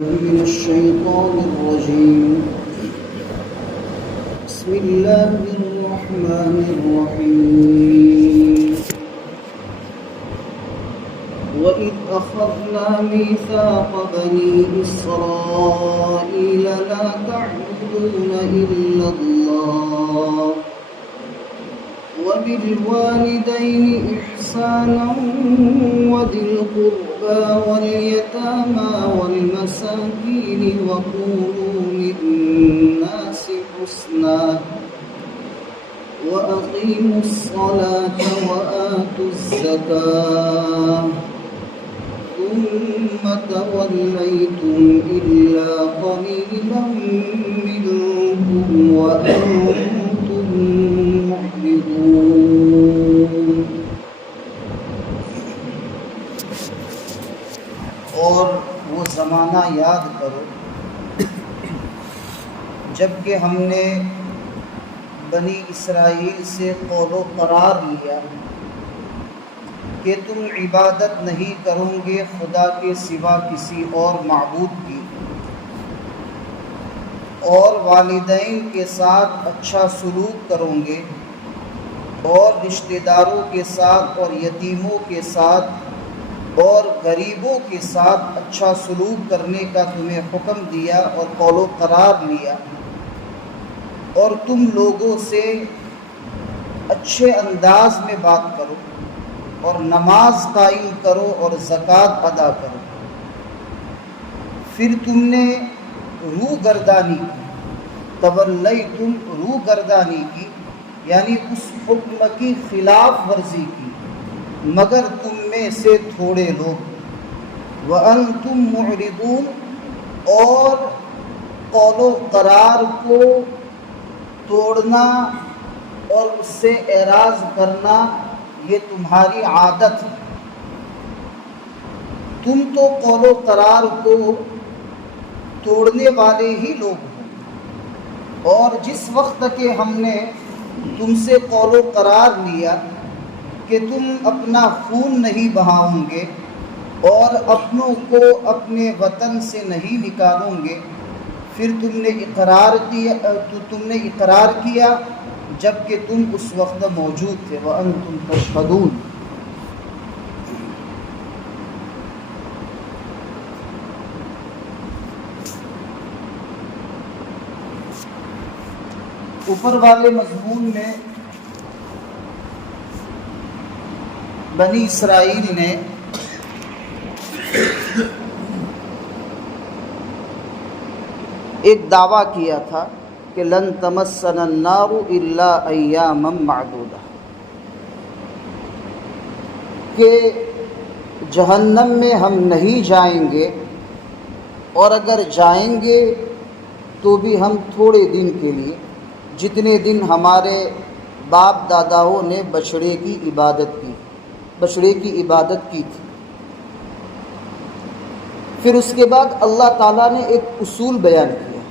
من الشيطان الرجيم. بسم الله الرحمن الرحيم. وإذ أخذنا ميثاق بني إسرائيل لا تعبدون إلا الله وبالوالدين إحسانا وذي القربى واليتامى والمساكين وقولوا للناس حسنا وأقيموا الصلاة وآتوا الزكاة ثم توليتم إلا قليلا منكم وأنتم معرضون. اور وہ زمانہ یاد کرو جب کہ ہم نے بنی اسرائیل سے قول و قرار لیا کہ تم عبادت نہیں کرو گے خدا کے سوا کسی اور معبود کی، اور والدین کے ساتھ اچھا سلوک کرو گے، اور رشتہ داروں کے ساتھ اور یتیموں کے ساتھ اور غریبوں کے ساتھ اچھا سلوک کرنے کا تمہیں حکم دیا اور قول و قرار لیا، اور تم لوگوں سے اچھے انداز میں بات کرو اور نماز قائم کرو اور زکوٰۃ ادا کرو. پھر تم نے روح گردانی کی، تولیتم روح گردانی کی یعنی اس حکم کی خلاف ورزی کی مگر تم میں سے تھوڑے لوگ، وَأَنْتُمْ مُعْرِضُونَ اور قول و قرار کو توڑنا اور اس سے اعراض کرنا یہ تمہاری عادت ہے. تم تو قول و قرار کو توڑنے والے ہی لوگ ہو، اور جس وقت کہ ہم نے تم سے قول و قرار لیا کہ تم اپنا خون نہیں بہاؤ گے اور اپنوں کو اپنے وطن سے نہیں نکالو گے، پھر تم نے اقرار کیا جب کہ تم اس وقت موجود تھے. وَأَنْتُمْ تَشْهَدُونَ. اوپر والے مضمون میں بنی اسرائیل نے ایک دعویٰ کیا تھا کہ لن تمسنا النار الا ایاما معدودہ، کہ جہنم میں ہم نہیں جائیں گے، اور اگر جائیں گے تو بھی ہم تھوڑے دن کے لیے، جتنے دن ہمارے باپ داداؤں نے بچڑے کی عبادت کی تھی. پھر اس کے بعد اللہ تعالیٰ نے ایک اصول بیان کیا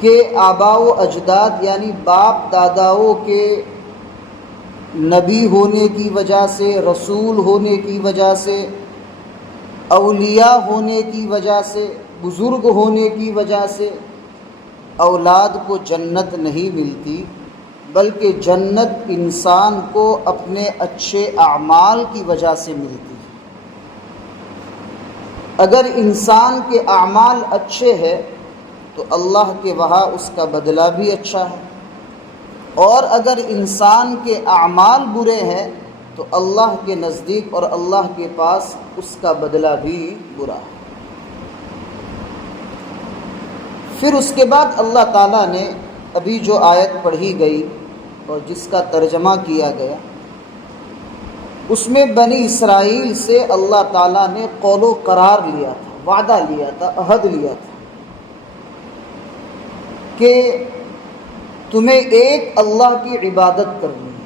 کہ آباء و اجداد یعنی باپ داداؤں کے نبی ہونے کی وجہ سے، رسول ہونے کی وجہ سے، اولیاء ہونے کی وجہ سے، بزرگ ہونے کی وجہ سے اولاد کو جنت نہیں ملتی، بلکہ جنت انسان کو اپنے اچھے اعمال کی وجہ سے ملتی. اگر انسان کے اعمال اچھے ہیں تو اللہ کے وہاں اس کا بدلہ بھی اچھا ہے، اور اگر انسان کے اعمال برے ہیں تو اللہ کے نزدیک اور اللہ کے پاس اس کا بدلہ بھی برا ہے. پھر اس کے بعد اللہ تعالیٰ نے ابھی جو آیت پڑھی گئی اور جس کا ترجمہ کیا گیا اس میں بنی اسرائیل سے اللہ تعالیٰ نے قول و قرار لیا تھا، وعدہ لیا تھا، عہد لیا تھا کہ تمہیں ایک اللہ کی عبادت کرنی ہے،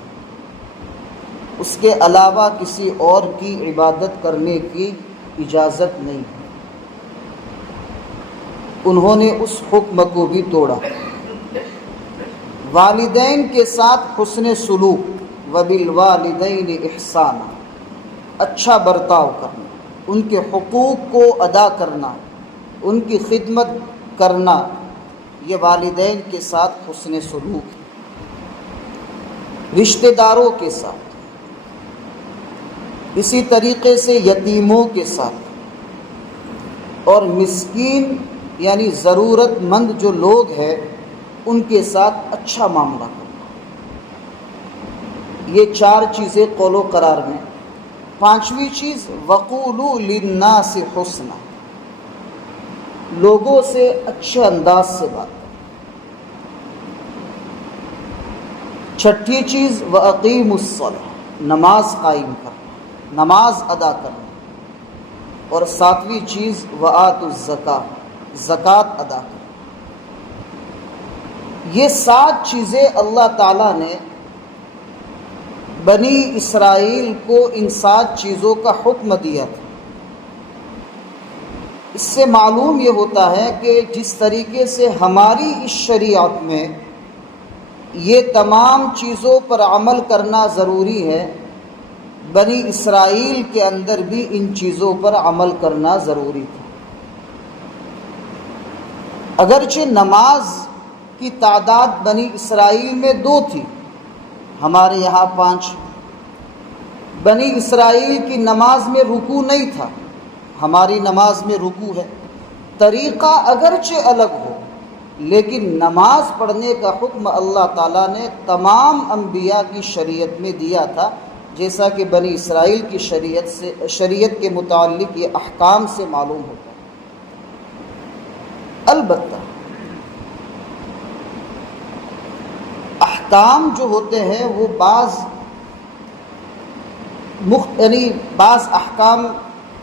اس کے علاوہ کسی اور کی عبادت کرنے کی اجازت نہیں. انہوں نے اس حکم کو بھی توڑا. والدین کے ساتھ حسن سلوک، وبالوالدین احسانا، اچھا برتاؤ کرنا. ان کے حقوق کو ادا کرنا، ان کی خدمت کرنا، یہ والدین کے ساتھ حسن سلوک ہے، رشتہ داروں کے ساتھ، اسی طریقے سے یتیموں کے ساتھ، اور مسکین یعنی ضرورت مند جو لوگ ہیں ان کے ساتھ اچھا معاملہ کرنا۔ یہ 4 چیزیں قول و قرار میں۔ 5ویں چیز وقولوا للناس حسنا، لوگوں سے اچھے انداز سے بات۔ 6ٹھی چیز واقیموا الصلاۃ، نماز قائم کرنا، نماز ادا کرنا۔ اور 7ویں چیز وآتوا الزکاۃ، زکوٰۃ ادا کرنا۔ یہ 7 چیزیں اللہ تعالیٰ نے بنی اسرائیل کو ان 7 چیزوں کا حکم دیا تھا۔ اس سے معلوم یہ ہوتا ہے کہ جس طریقے سے ہماری اس شریعت میں یہ تمام چیزوں پر عمل کرنا ضروری ہے، بنی اسرائیل کے اندر بھی ان چیزوں پر عمل کرنا ضروری تھا۔ اگرچہ نماز کی تعداد بنی اسرائیل میں 2 تھی، ہمارے یہاں 5۔ بنی اسرائیل کی نماز میں رکوع نہیں تھا، ہماری نماز میں رکوع ہے۔ طریقہ اگرچہ الگ ہو لیکن نماز پڑھنے کا حکم اللہ تعالیٰ نے تمام انبیاء کی شریعت میں دیا تھا، جیسا کہ بنی اسرائیل کی شریعت کے متعلق یہ احکام سے معلوم ہوتا ہے۔ البتہ احکام جو ہوتے ہیں وہ بعض احکام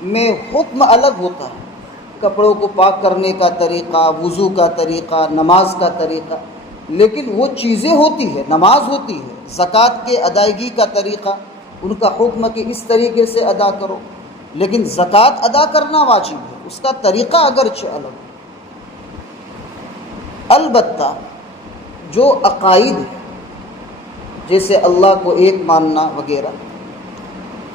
میں حکم الگ ہوتا ہے، کپڑوں کو پاک کرنے کا طریقہ، وضو کا طریقہ، نماز کا طریقہ، لیکن وہ چیزیں ہوتی ہے، نماز ہوتی ہے، زکوٰۃ کے ادائیگی کا طریقہ، ان کا حکم کہ اس طریقے سے ادا کرو، لیکن زکوٰۃ ادا کرنا واجب ہے، اس کا طریقہ اگرچہ الگ ہے۔ البتہ جو عقائد ہے جیسے اللہ کو ایک ماننا وغیرہ،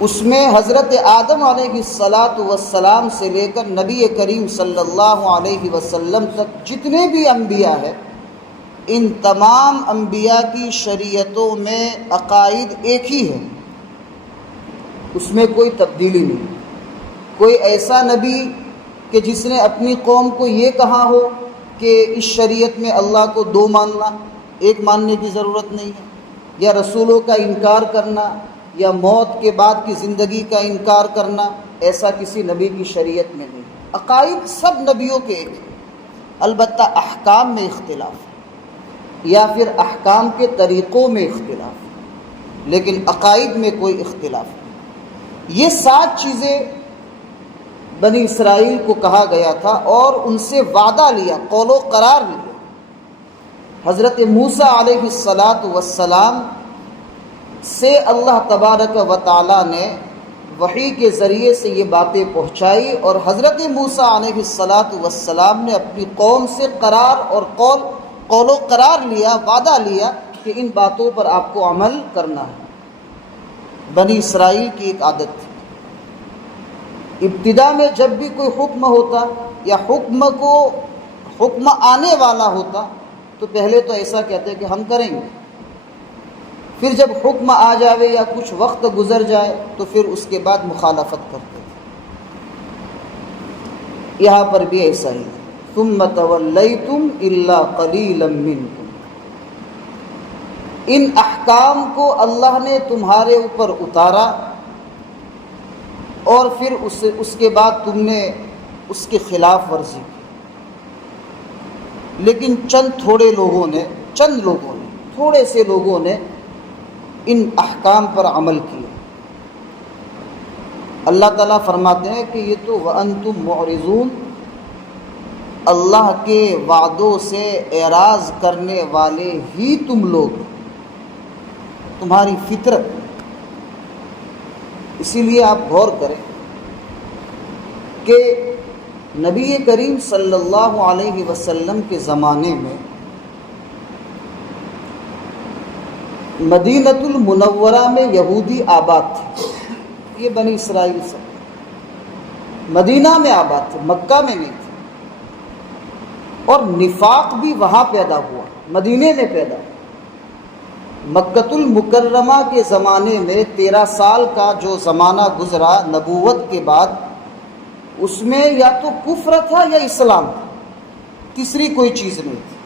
اس میں حضرت آدم علیہ السلام سے لے کر نبی کریم صلی اللہ علیہ وسلم تک جتنے بھی انبیاء ہیں، ان تمام انبیاء کی شریعتوں میں عقائد ایک ہی ہے، اس میں کوئی تبدیلی نہیں۔ کوئی ایسا نبی کہ جس نے اپنی قوم کو یہ کہا ہو کہ اس شریعت میں اللہ کو 2 ماننا، ایک ماننے کی ضرورت نہیں ہے، یا رسولوں کا انکار کرنا، یا موت کے بعد کی زندگی کا انکار کرنا، ایسا کسی نبی کی شریعت میں نہیں۔ عقائد سب نبیوں کے ایک ہیں، البتہ احکام میں اختلاف ہے، یا پھر احکام کے طریقوں میں اختلاف ہے، لیکن عقائد میں کوئی اختلاف نہیں۔ یہ 7 چیزیں بنی اسرائیل کو کہا گیا تھا اور ان سے وعدہ لیا، قول و قرار لیا۔ حضرت موسیٰ علیہ السلام سے اللہ تبارک و تعالیٰ نے وحی کے ذریعے سے یہ باتیں پہنچائی، اور حضرت موسیٰ علیہ السلام نے اپنی قوم سے قرار اور قول و قرار لیا، وعدہ لیا کہ ان باتوں پر آپ کو عمل کرنا ہے۔ بنی اسرائیل کی ایک عادت تھی، ابتدا میں جب بھی کوئی حکم ہوتا یا حکم آنے والا ہوتا تو پہلے تو ایسا کہتے کہ ہم کریں گے، پھر جب حکم آ جاوے یا کچھ وقت گزر جائے تو پھر اس کے بعد مخالفت کرتے تھے۔ یہاں پر بھی ایسا ہی، ثم تولیتم الا قلیلا منکم، ان احکام کو اللہ نے تمہارے اوپر اتارا اور پھر اس کے بعد تم نے اس کی خلاف ورزی کی، لیکن چند تھوڑے سے لوگوں نے ان احکام پر عمل کیا۔ اللہ تعالیٰ فرماتے ہیں کہ یہ تو وَأَنْتُمْ مُعْرِضُونَ، اللہ کے وعدوں سے اعراض کرنے والے ہی تم لوگ، تمہاری فطرت۔ اسی لیے آپ غور کریں کہ نبی کریم صلی اللہ علیہ وسلم کے زمانے میں مدینۃ المنورہ میں یہودی آباد تھے، یہ بنی اسرائیل سے، مدینہ میں آباد تھے، مکہ میں نہیں تھے، اور نفاق بھی وہاں پیدا ہوا، مدینے میں پیدا ہوا۔ مکۃ المکرمہ کے زمانے میں 13 سال کا جو زمانہ گزرا نبوت کے بعد، اس میں یا تو کفر تھا یا اسلام تھا، تیسری کوئی چیز نہیں تھی۔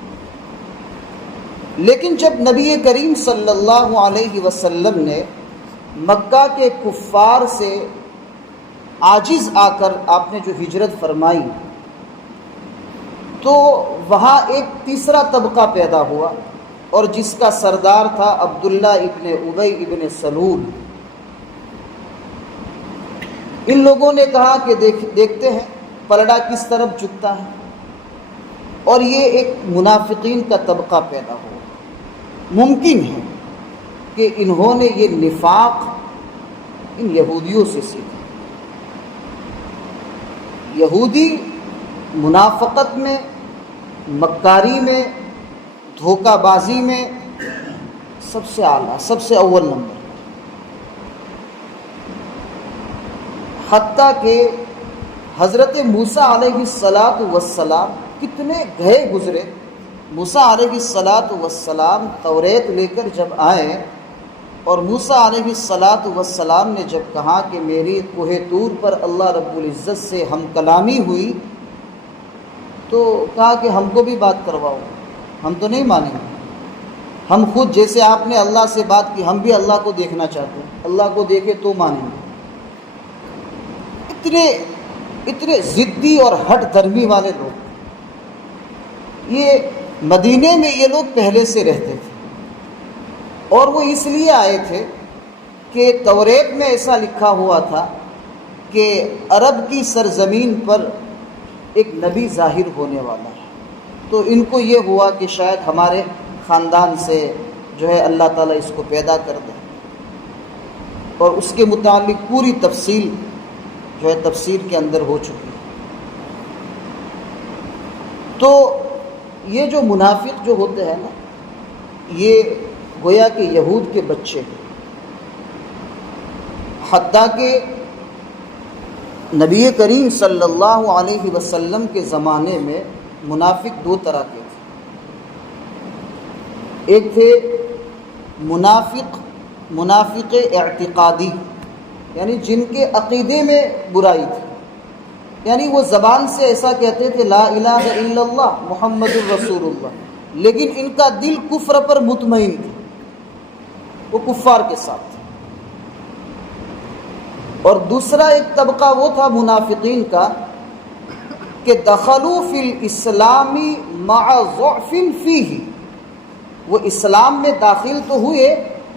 لیکن جب نبی کریم صلی اللہ علیہ وسلم نے مکہ کے کفار سے عاجز آ کر آپ نے جو ہجرت فرمائی، تو وہاں ایک تیسرا طبقہ پیدا ہوا، اور جس کا سردار تھا عبداللہ ابن ابی ابن سلول۔ ان لوگوں نے کہا کہ دیکھتے ہیں پلڑا کس طرف جھکتا ہے، اور یہ ایک منافقین کا طبقہ پیدا ہوا۔ ممکن ہے کہ انہوں نے یہ نفاق ان یہودیوں سے سیکھا۔ یہودی منافقت میں، مکاری میں، دھوکہ بازی میں سب سے اعلیٰ، سب سے اول نمبر، حتیٰ کہ حضرت موسیٰ علیہ السلام کتنے گئے گزرے۔ موسیٰ علیہ السلام توریت لے کر جب آئے، اور موسیٰ علیہ السلام نے جب کہا کہ میری کوہ طور پر اللہ رب العزت سے ہم کلامی ہوئی، تو کہا کہ ہم کو بھی بات کرواؤ، ہم تو نہیں مانیں گے، ہم خود جیسے آپ نے اللہ سے بات کی، ہم بھی اللہ کو دیکھنا چاہتے ہیں، اللہ کو دیکھے تو مانیں گے۔ اتنے ضدی اور ہٹ دھرمی والے لوگ، یہ مدینے میں یہ لوگ پہلے سے رہتے تھے، اور وہ اس لیے آئے تھے کہ توریت میں ایسا لکھا ہوا تھا کہ عرب کی سرزمین پر ایک نبی ظاہر ہونے والا ہے، تو ان کو یہ ہوا کہ شاید ہمارے خاندان سے جو ہے اللہ تعالیٰ اس کو پیدا کر دے، اور اس کے متعلق پوری تفصیل جو ہے تفسیر کے اندر ہو چکی ہے۔ تو یہ جو منافق جو ہوتے ہیں نا، یہ گویا کہ یہود کے بچے ہیں، حتیٰ کہ نبی کریم صلی اللہ علیہ وسلم کے زمانے میں منافق دو طرح کے تھے۔ ایک تھے منافق اعتقادی، یعنی جن کے عقیدے میں برائی تھی، یعنی وہ زبان سے ایسا کہتے تھے لا الہ الا اللہ محمد الرسول اللہ، لیکن ان کا دل کفر پر مطمئن تھا، وہ کفار کے ساتھ تھے۔ اور دوسرا ایک طبقہ وہ تھا منافقین کا کہ دخلوا فی الاسلام مع ضعف فیہ، وہ اسلام میں داخل تو ہوئے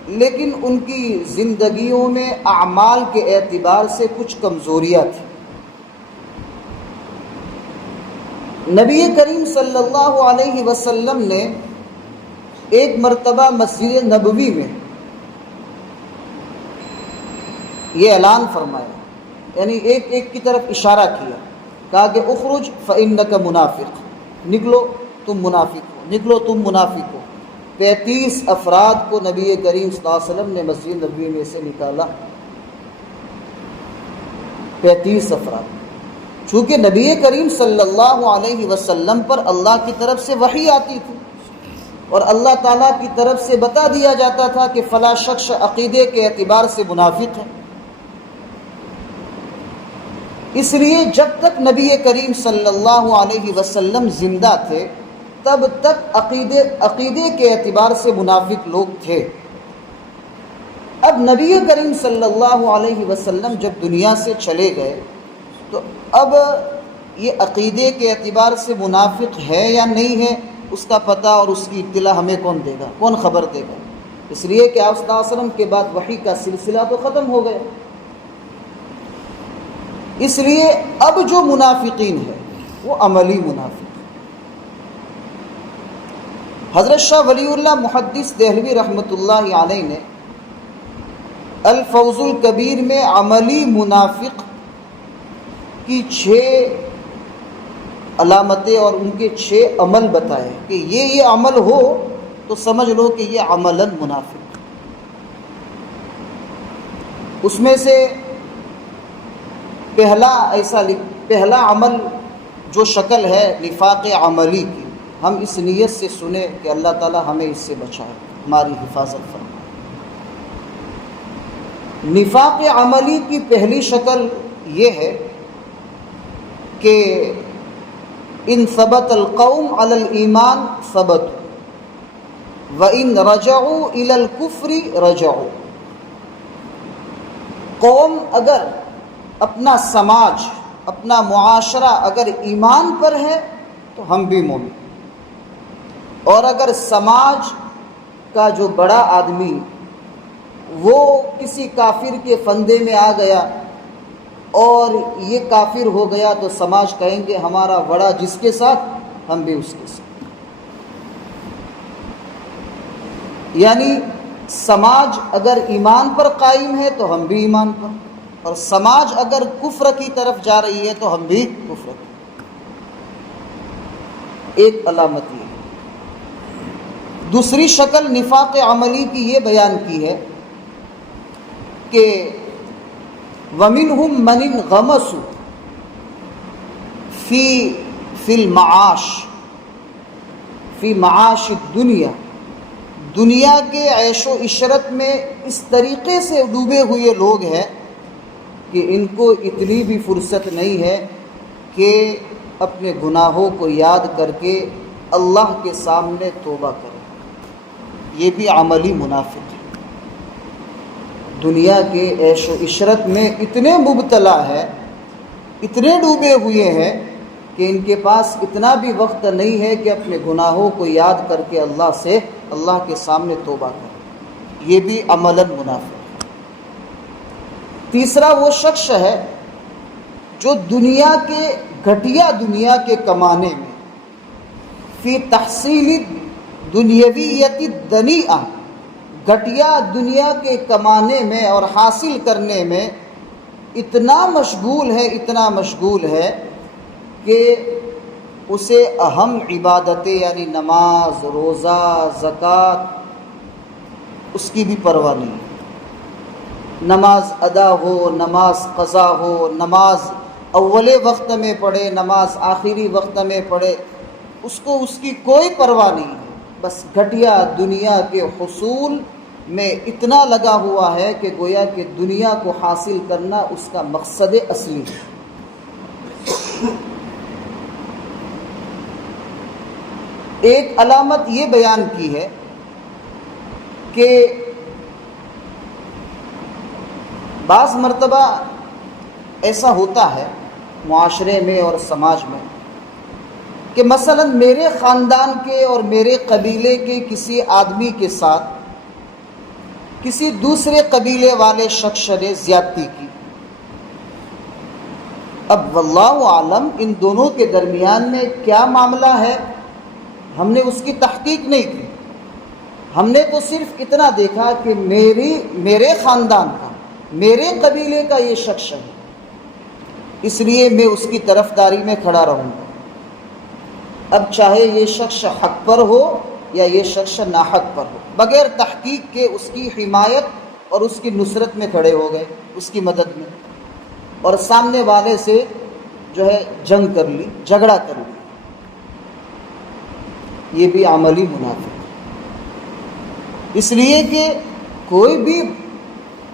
لیکن ان کی زندگیوں میں اعمال کے اعتبار سے کچھ کمزوریاں تھیں۔ نبی کریم صلی اللہ علیہ وسلم نے ایک مرتبہ مسجد نبوی میں یہ اعلان فرمایا، یعنی ایک کی طرف اشارہ کیا، کہا کہ اخرج فإنک منافق، نکلو تم منافق ہو، نکلو تم منافق ہو۔ 35 افراد کو نبی کریم صلی اللہ علیہ وسلم نے مسجد نبوی میں سے نکالا، 35 افراد، چونکہ نبی کریم صلی اللہ علیہ وسلم پر اللہ کی طرف سے وحی آتی تھی، اور اللہ تعالیٰ کی طرف سے بتا دیا جاتا تھا کہ فلاں شخص عقیدے کے اعتبار سے منافق ہے۔ اس لیے جب تک نبی کریم صلی اللہ علیہ وسلم زندہ تھے تب تک عقیدے کے اعتبار سے منافق لوگ تھے۔ اب نبی کریم صلی اللہ علیہ وسلم جب دنیا سے چلے گئے تو اب یہ عقیدے کے اعتبار سے منافق ہے یا نہیں ہے، اس کا پتہ اور اس کی اطلاع ہمیں کون دے گا، کون خبر دے گا؟ اس لیے کہ آپ صلی اللہ علیہ وسلم کے بعد وحی کا سلسلہ تو ختم ہو گیا۔ اس لیے اب جو منافقین ہے وہ عملی منافق۔ حضرت شاہ ولی اللہ محدث دہلوی رحمۃ اللہ علیہ نے الفوز الکبیر میں عملی منافق کی 6 علامتیں اور ان کے 6 عمل بتائے کہ یہ عمل ہو تو سمجھ لو کہ یہ عملاً منافق۔ اس میں سے پہلا عمل جو شکل ہے نفاق عملی کی، ہم اس نیت سے سنیں کہ اللہ تعالی ہمیں اس سے بچائے، ہماری حفاظت فرمائے۔ نفاق عملی کی پہلی شکل یہ ہے کہ ان ثبت القوم علی الایمان ثبتوا وان رجعوا الی الکفر رجعوا۔ قوم اگر، اپنا سماج، اپنا معاشرہ اگر ایمان پر ہے تو ہم بھی مومن، اور اگر سماج کا جو بڑا آدمی وہ کسی کافر کے فندے میں آ گیا اور یہ کافر ہو گیا تو سماج کہیں گے ہمارا بڑا جس کے ساتھ ہم بھی اس کے ساتھ۔ یعنی سماج اگر ایمان پر قائم ہے تو ہم بھی ایمان پر، اور سماج اگر کفر کی طرف جا رہی ہے تو ہم بھی کفر کی۔ ایک علامت یہ ہے۔ دوسری شکل نفاق عملی کی یہ بیان کی ہے کہ وَمِنْهُمْ مَنِ انْغَمَسُ فِي معاش الدنیا، دنیا کے عیش و عشرت میں اس طریقے سے ڈوبے ہوئے لوگ ہیں کہ ان کو اتنی بھی فرصت نہیں ہے کہ اپنے گناہوں کو یاد کر کے اللہ کے سامنے توبہ کریں۔ یہ بھی عملی منافق ہے، دنیا کے عیش و عشرت میں اتنے مبتلا ہے، اتنے ڈوبے ہوئے ہیں کہ ان کے پاس اتنا بھی وقت نہیں ہے کہ اپنے گناہوں کو یاد کر کے اللہ کے سامنے توبہ کریں۔ یہ بھی عملاً منافق ہے۔ تیسرا وہ شخص ہے جو دنیا کے کمانے میں فی تحصیل دنیویت الدنیئہ، گھٹیا دنیا کے کمانے میں اور حاصل کرنے میں اتنا مشغول ہے کہ اسے اہم عبادتیں یعنی نماز، روزہ، زکوٰۃ اس کی بھی پرواہ نہیں ہے۔ نماز ادا ہو، نماز قضا ہو، نماز اول وقت میں پڑھے، نماز آخری وقت میں پڑھے، اس کو اس کی کوئی پرواہ نہیں ہے، بس گھٹیا دنیا کے حصول میں اتنا لگا ہوا ہے کہ گویا کہ دنیا کو حاصل کرنا اس کا مقصد اصلی ہے۔ ایک علامت یہ بیان کی ہے کہ بعض مرتبہ ایسا ہوتا ہے معاشرے میں اور سماج میں کہ مثلا میرے خاندان کے اور میرے قبیلے کے کسی آدمی کے ساتھ کسی دوسرے قبیلے والے شخص نے زیادتی کی۔ اب واللہ عالم ان دونوں کے درمیان میں کیا معاملہ ہے ہم نے اس کی تحقیق نہیں کی، ہم نے تو صرف اتنا دیکھا کہ میرے خاندان کا، میرے قبیلے کا یہ شخص ہے، اس لیے میں اس کی طرفداری میں کھڑا رہوں گا، اب چاہے یہ شخص حق پر ہو یا یہ شخص ناحق پر ہو، بغیر تحقیق کے اس کی حمایت اور اس کی نصرت میں کھڑے ہو گئے، اس کی مدد میں، اور سامنے والے سے جو ہے جنگ کر لی، جھگڑا کر لی۔ یہ بھی عملی منافق ہے۔ اس لیے کہ کوئی بھی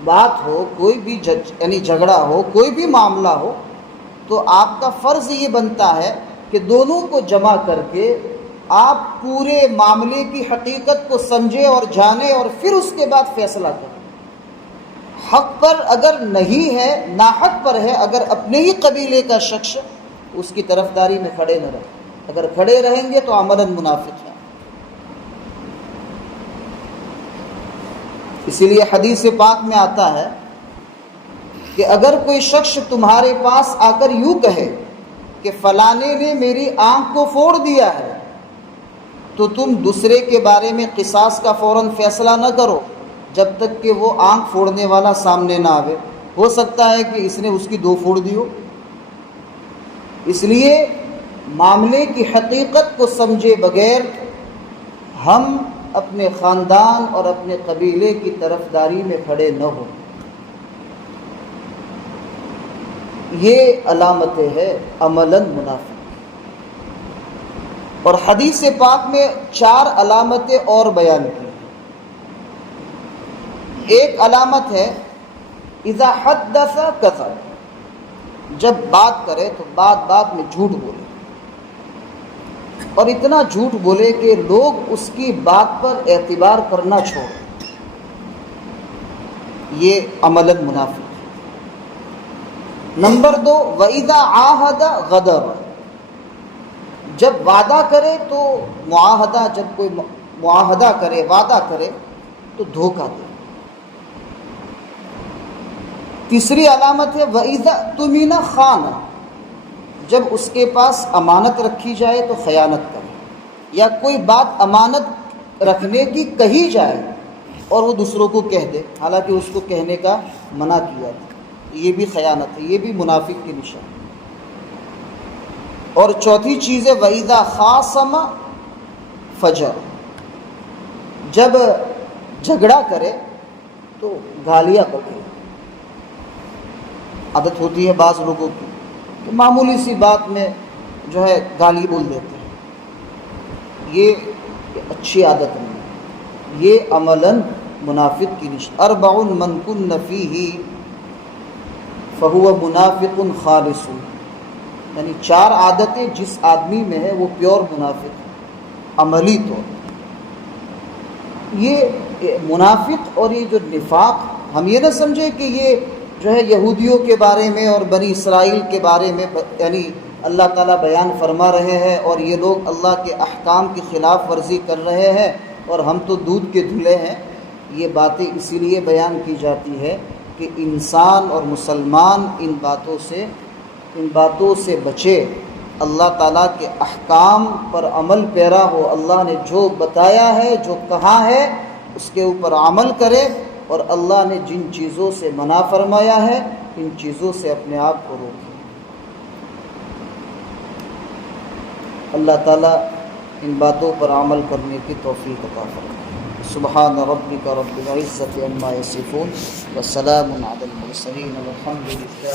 بات ہو، کوئی بھی یعنی جھگڑا ہو، کوئی بھی معاملہ ہو، تو آپ کا فرض یہ بنتا ہے کہ دونوں کو جمع کر کے آپ پورے معاملے کی حقیقت کو سمجھیں اور جانیں اور پھر اس کے بعد فیصلہ کریں۔ حق پر اگر نہیں ہے، ناحق پر ہے، اگر اپنے ہی قبیلے کا شخص، اس کی طرفداری میں کھڑے نہ رہیں، اگر کھڑے رہیں گے تو عملاً منافق ہیں۔ اسی لیے حدیث پاک میں آتا ہے کہ اگر کوئی شخص تمہارے پاس آ کر یوں کہے کہ فلانے نے میری آنکھ کو پھوڑ دیا ہے، تو تم دوسرے کے بارے میں قصاص کا فوراً فیصلہ نہ کرو جب تک کہ وہ آنکھ پھوڑنے والا سامنے نہ آوے، ہو سکتا ہے کہ اس نے اس کی 2 پھوڑ دی ہو۔ اس لیے معاملے کی حقیقت کو سمجھے بغیر ہم اپنے خاندان اور اپنے قبیلے کی طرفداری میں کھڑے نہ ہوں۔ یہ علامتیں ہے عملاً منافق۔ اور حدیث پاک میں 4 علامتیں اور بیان کی۔ ایک علامت ہے اذا حدث کذب، جب بات کرے تو بات میں جھوٹ بولے، اور اتنا جھوٹ بولے کہ لوگ اس کی بات پر اعتبار کرنا چھوڑیں، یہ عملاً منافق۔ نمبر 2 وَإِذَا عَاهَدَ غَدَرَ، جب وعدہ کرے تو معاہدہ، جب کوئی معاہدہ کرے، وعدہ کرے تو دھوکہ دے۔ تیسری علامت ہے وَإِذَا اؤْتُمِنَ خَانَ، جب اس کے پاس امانت رکھی جائے تو خیانت کرے، یا کوئی بات امانت رکھنے کی کہی جائے اور وہ دوسروں کو کہہ دے حالانکہ اس کو کہنے کا منع کیا تھا، یہ بھی خیانت ہے، یہ بھی منافق کی نشان۔ اور چوتھی چیز ہے وَإِذَا خَاصَمَ فَجَرَ، جب جھگڑا کرے تو گالیاں بکے۔ عادت ہوتی ہے بعض لوگوں کی کہ معمولی سی بات میں جو ہے گالی بول دیتے ہیں، یہ اچھی عادت نہیں ہے، یہ عملاً منافق کی نشان۔ 4 من کن فیہ فہو منافق خالص، یعنی 4 عادتیں جس آدمی میں ہے وہ پیور منافق ہے عملی طور پر۔ یہ منافق اور یہ جو نفاق، ہم یہ نہ سمجھے کہ یہ جو ہے یہودیوں کے بارے میں اور بنی اسرائیل کے بارے میں یعنی اللہ تعالیٰ بیان فرما رہے ہیں اور یہ لوگ اللہ کے احکام کی خلاف ورزی کر رہے ہیں اور ہم تو دودھ کے دھلے ہیں۔ یہ باتیں اسی لیے بیان کی جاتی ہے کہ انسان اور مسلمان ان باتوں سے بچے، اللہ تعالیٰ کے احکام پر عمل پیرا ہو، اللہ نے جو بتایا ہے، جو کہا ہے اس کے اوپر عمل کرے، اور اللہ نے جن چیزوں سے منع فرمایا ہے ان چیزوں سے اپنے آپ کو روکے۔ اللہ تعالیٰ ان باتوں پر عمل کرنے کی توفیق عطا فرمائے۔ سبحان ربک رب العزۃ عما یصفون وسلام علی المرسلین والحمد للہ۔